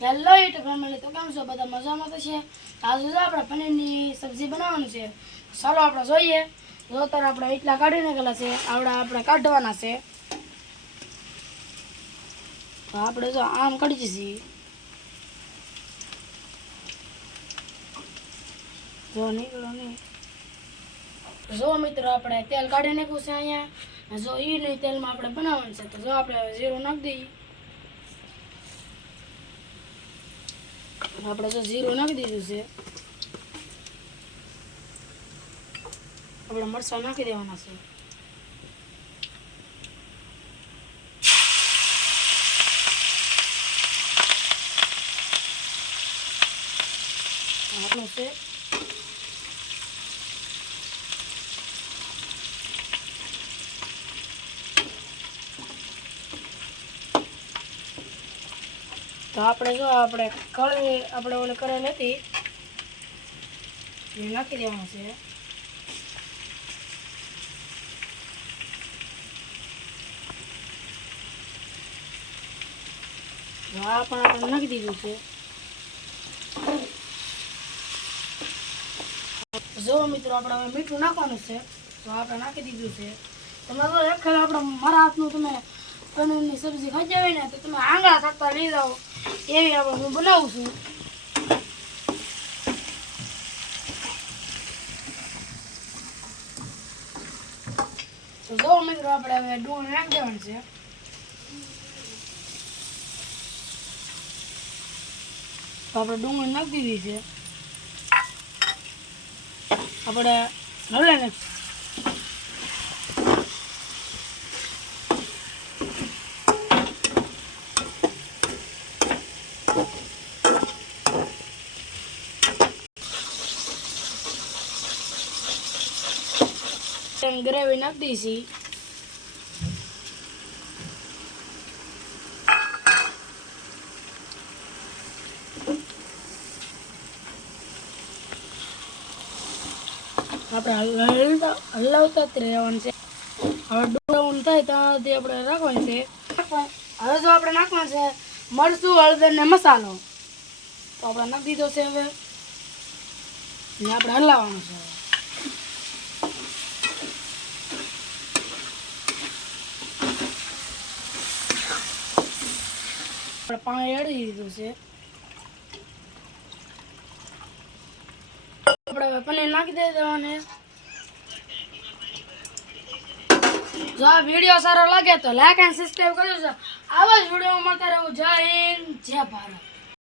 Hello YouTube family, તો કેમ છો બધા? મજામાં તો છે? આજે જો આપણે પનીરની સબ્જી બનાવવાનું છે. ચાલો આપણે જોઈએ. જો તાર આપણે એટલા કાઢી નાખેલા છે, આવડા આપણે કાઢવાના છે. તો આપણે જો આમ કાઢી દઈશું. જો નીકળો નહીં. જો મિત્રો, આપણે તેલ કાઢી નાખ્યું છે અહીંયા. જો એ નહીં તેલમાં આપણે બનાવવાનું છે. તો જો આપણે જીરું નાખી દઈએ. આપણે જો જીરું નાખી દીધું છે. આપણે મરચાં નાખી દેવાના છે. આપણું છે તો આપણે જો આપણે કળવી આપણે ઓલે કરેલી હતી એ નાખી દેવાનું છે. આ પણ આપણે નાખી દીધું છે. જો મિત્રો, આપણે હવે મીઠું નાખવાનું છે. તો આપણે નાખી દીધું છે. તમે તો એક ખેલ આપણે મારા હાથનું તમે પનીરની સબ્જી ખાઈ જાય ને તો તમે આંગળા થતા લઈ જાઓ એવી આપણે હું બનાવું છું. તો જો મિત્રો, આપણે હવે ડુંગળી નાખી દેવાની છે. તો આપણે ડુંગળી નાખી દીધી છે. આપણે હલે ને ગ્રેવી નાખી દઈશી. આપણે હલાવતા જ રહેવાનું છે. હવે ડુંગળી થાય ત્યાંથી આપણે રાખવાનું છે. હવે જો આપણે નાખવાનું છે મરચું, હળદર ને મસાલો. તો આપણે નાખી દીધો છે. હવે આપણે હલાવવાનું છે. આપણે પાણી રેડી દીધું છે. આપણે પનીર નાખી દેવાનું. જો આ વિડીયો સારો લાગે તો લાઈક એન્ડ સબસ્ક્રાઈબ કરજો. આવા જ વિડીયો મળતા રહો. જય હિન્દ, જય ભારત.